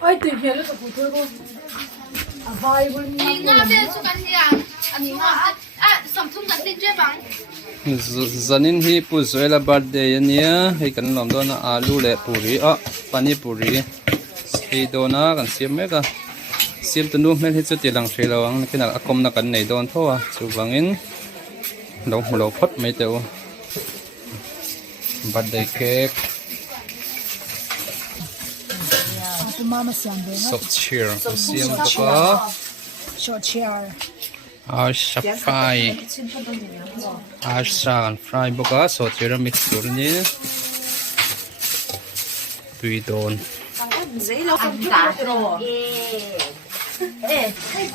Ai tìm hiểu được phụ thôi luôn. À vai bên đi ngã bên xuống cái gì à? Anh ngã sắm thùng cái gì chơi bằng? Zanin hi pu Joela birthday ania hei kan lom dona alu le puri a pani puri hei dona kan siam meka siam tunu mel hi chu tilang threlawang kina akom na kan nei don thowa chu wangin lo phot mai teu birthday cake soft cheer siam boka short chair. Ash fry fry boka so tira mix turni tui don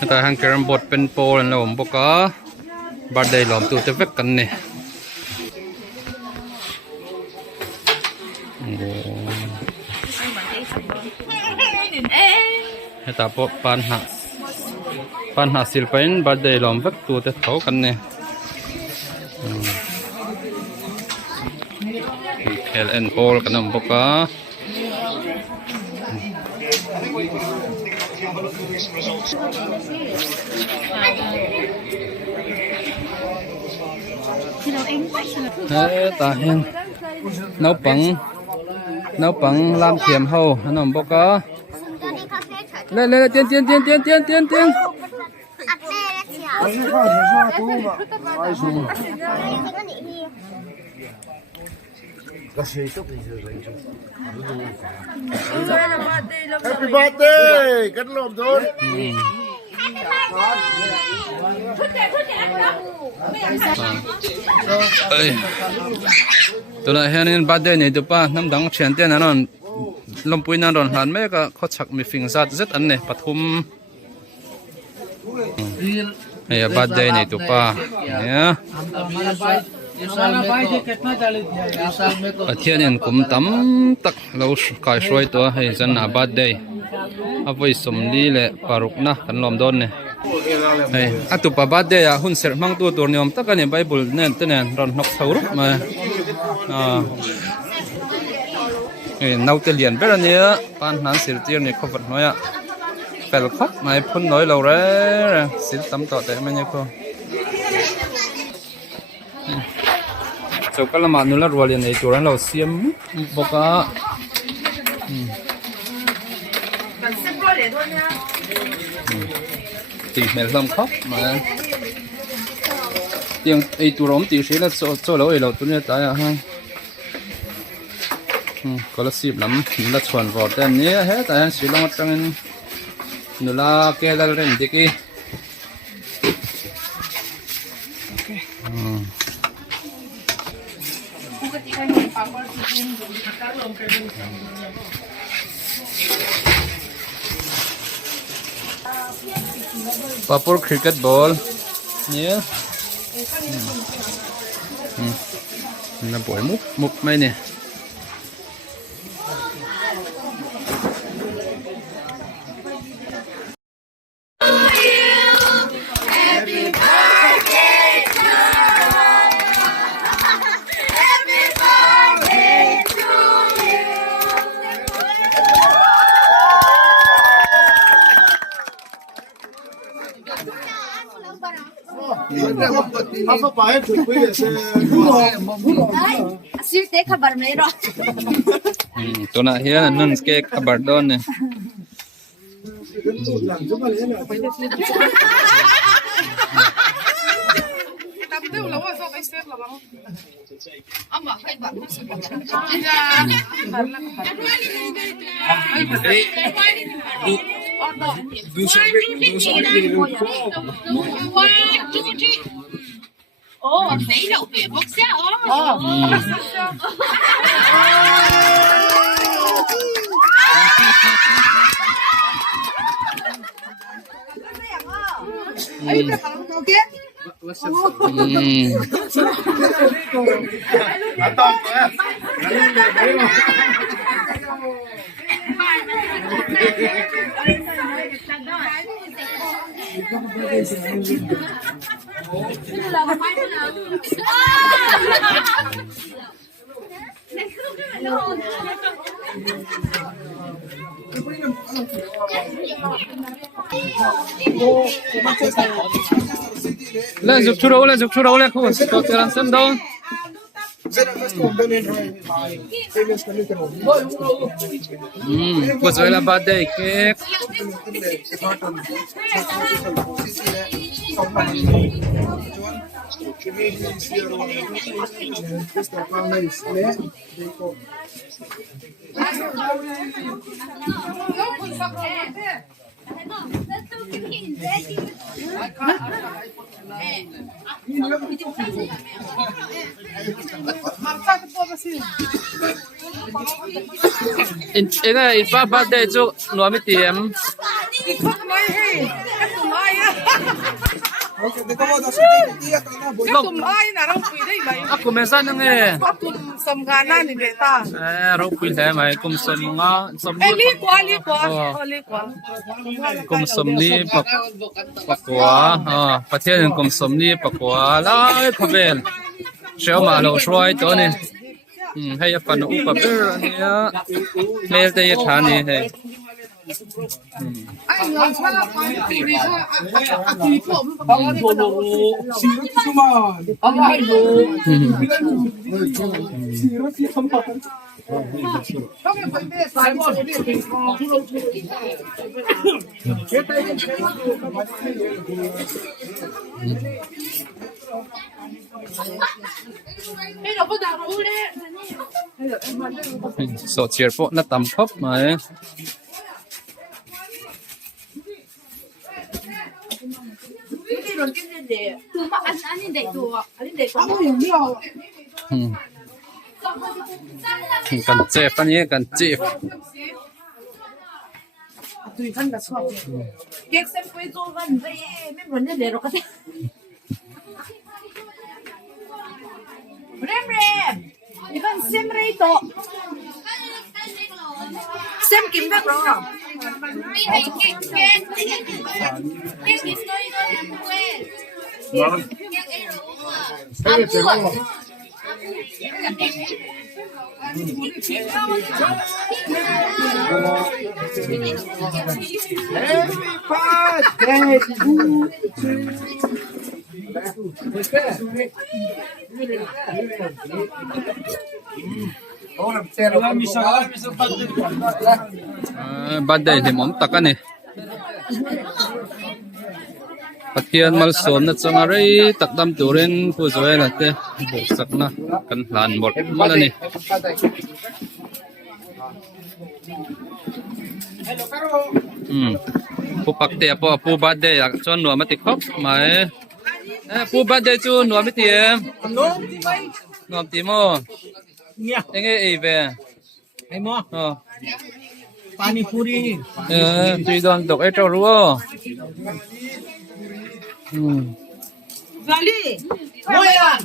ta hang carom board pen pol an lawm boka birthday lawm tu te vek kan ni ta po pan ha silpain birthday lawm vek tu te thau kan ni khel en pol kanam boka ta hen nấu bằng làm thiểm hầu nằm boka lên tiên Happy birthday, cắt lộn rồi. Tụi này hiện birthday này tụi pa năm đắng chuyện tiền nó lawmpui na ron hlan me ka kho chak mi fing zat zet an ne pathum ya birthday này tụi pa ya Pathian en kum tam tak lo kai shroi to hei zan na birthday avoi somli le parukna kan lom don ne hei atupa birthday a hun ser mang tu tur niom tak ani bible nen tenen ron nok thaurup ma nấu tiền liền bé nia pan nán xịt tiền này không vật nói ạ phải khóc mà phun nói lâu đấy xịt tắm tọt đấy mấy nhiêu cô sau cái làm ăn nó rồi liền này chủ ran lâu xiêm boka thì mẹ làm khóc mà tiền ấy tụ róm tiền sĩ là cho lâu ấy lâu tụi này tại à ha có là xịp lắm là chuẩn vào tên nhé hết tại chỉ lo trong nữa là cái là rèn đi kia Papur cricket ball nhé là buổi múc mấy nè siêu tế khabar này rồi. Tôi nói hiện nên cái khabar đó nè. Ồ, đấy đậu về bốc xe lên dục chu đâu lên không có tiền làm xem đâu bữa rồi là birthday cake in pa birthday chu nuam tiệm aku mesan nge rau pui le mai kum som nga som kum som ni pakwa Pathian kum som ni pakwa lai phavel sheo ma lo shroi to ni hay fan u pa ber ania mel te tha ni he so cheerful na tam khop mai cần chef anh nhé cần chef xem kiếm được rồi. birthday hlimawm tak ani Pathian malsawmna changa rei takdam turin pu Joela te duhsakna kan hlan bol mal ani pu pakte apo pu birthday yak chon nuam ati khop mai pu birthday chu nuam ti em nuam ti mo enge ei ve ai mo ờ pani puri tuy don dok ai trâu ruo Gali. Moya.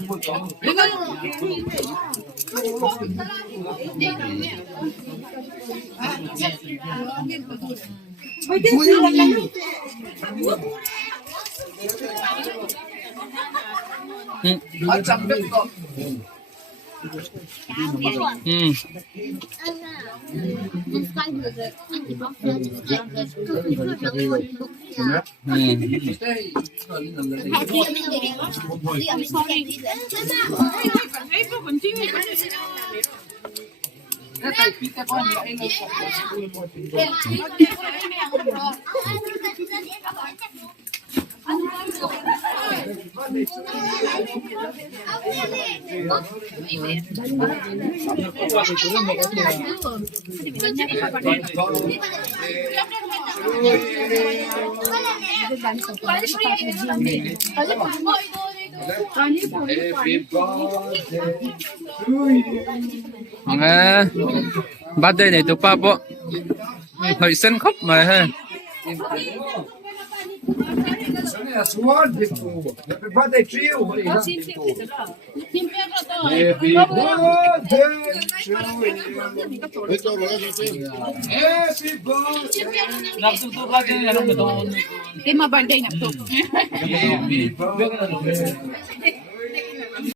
birthday này tụi pa bộ hơi sen khóc mà ha Happy birthday to you. Tema birthday na to.